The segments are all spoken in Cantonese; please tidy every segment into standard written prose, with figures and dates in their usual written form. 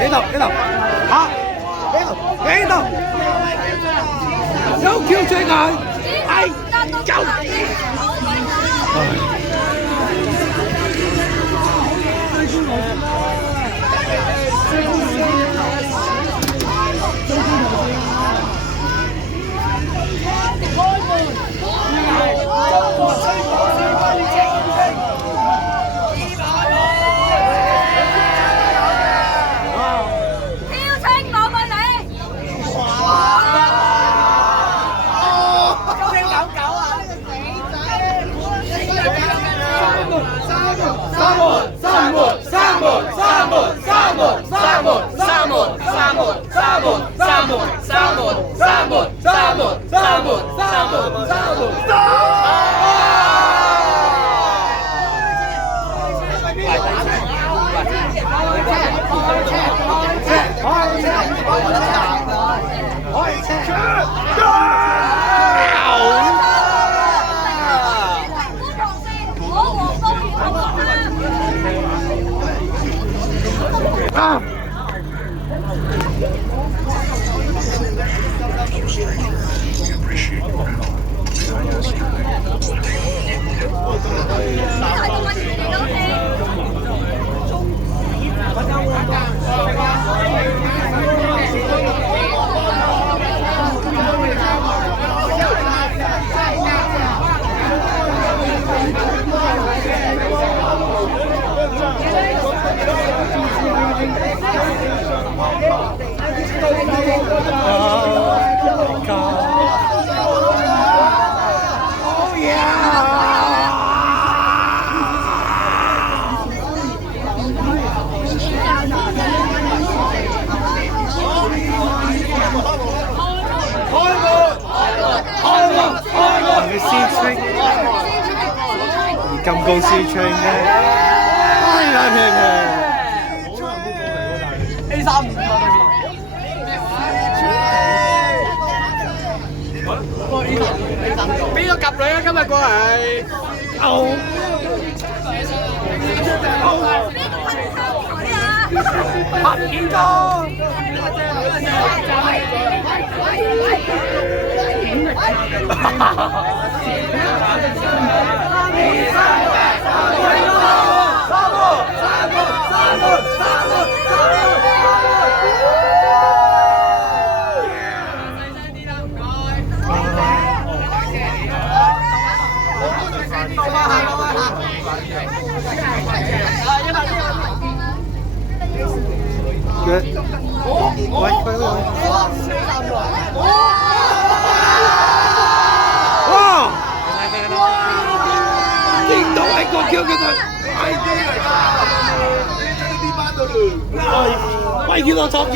呢度嚇，呢度有叫住佢，係走。咁高斯吹嘅，開啦！A35邊個夾女啊？今日過嚟。拍片哥。哇！見到係個叫佢，係機嚟㗎！呢班到嚟，喂，見到錯嘅。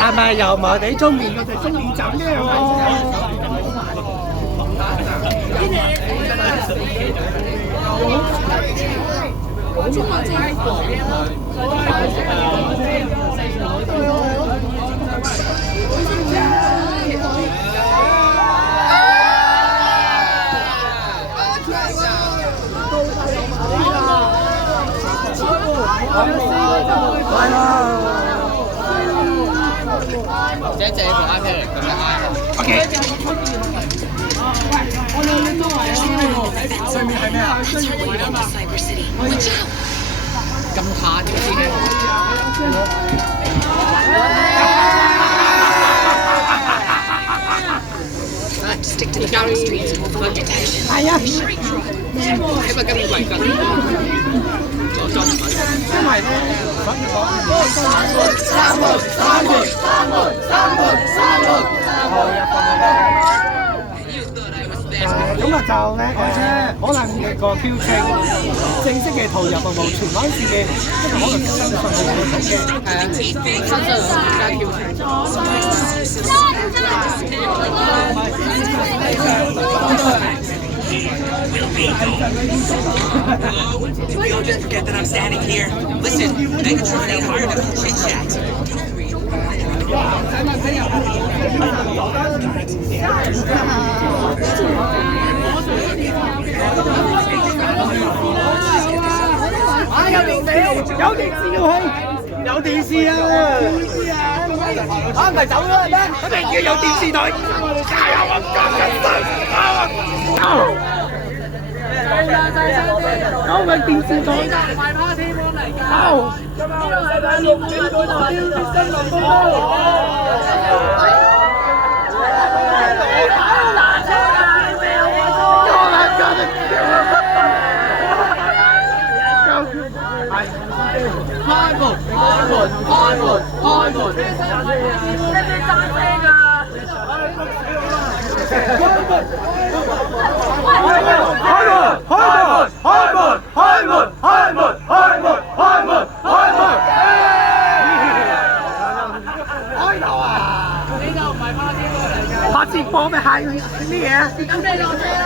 係咪油麻地中面嗰隻中面站嘅姐借部 iPad 嚟咁樣嗌。OK。上面係咩啊？咁卡嘅先嘅。Stick to the streets and we'll avoid detection. 起碼今年貴緊。我裝品。因為咧，咁啊就咧可能你個標稱正式嘅投入服務，全網線嘅即係可能新信號系統嘅新信加標稱。We'll just forget that I'm standing here. Listen, Megatron ain't hard enough for chit chat. 有電視要去，有電視啊！唔係走咗咩？一定要有電視台，加油啊！搞緊電視台，賣 party 幫嚟㗎。呢度係大陸幾個台新聞拍節播咪係咩嘢啊？咁你落車啦，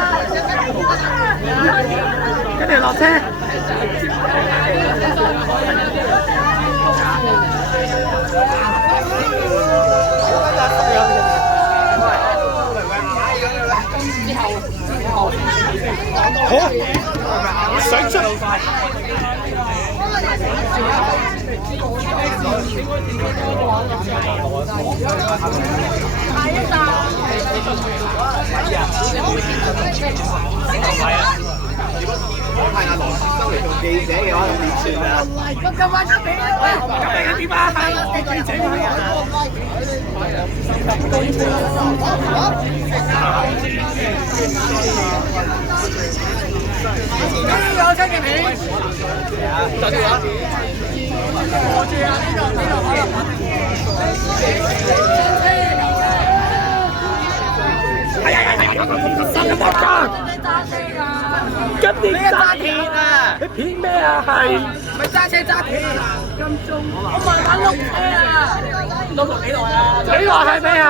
跟住落車。好，想出。下一站。係啊，羅先生嚟做記者嘅話，咁點算啊？我今晚出俾你，咁你點啊？係記者啊！有出嘅片，就住啊！我住啊！呢度可能。新嘅國家。今年揸鐵啊！你片咩啊？係咪揸車揸鐵？金鐘，我慢慢碌車啊！碌到幾耐啊？幾耐係咩啊？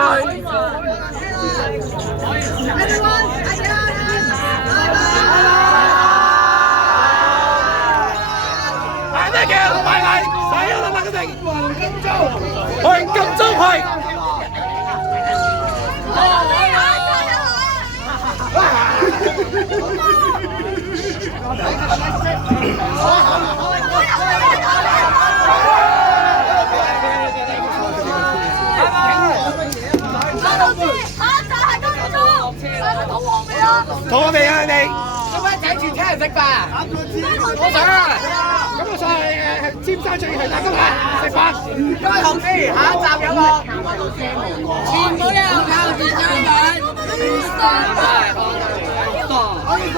係咩叫快嚟？使咗啦嘛！嗰陣黃金鐘，去金鐘去。肚餓未啊？你做咩請全車人食飯？我想啊！咁我上去尖沙咀去大家食飯。唔該，紅師，下一站有個全部都有靠住商品。可以過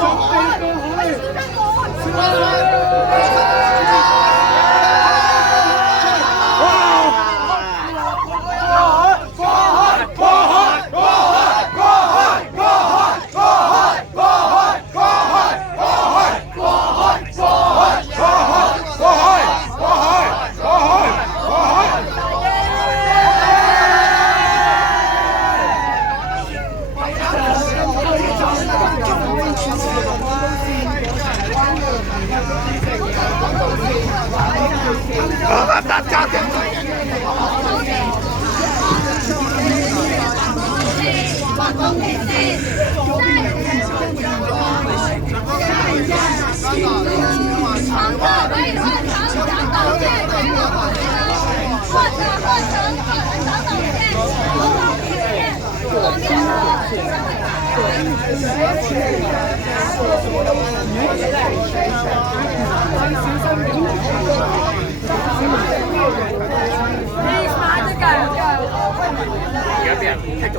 而家俾人踢到。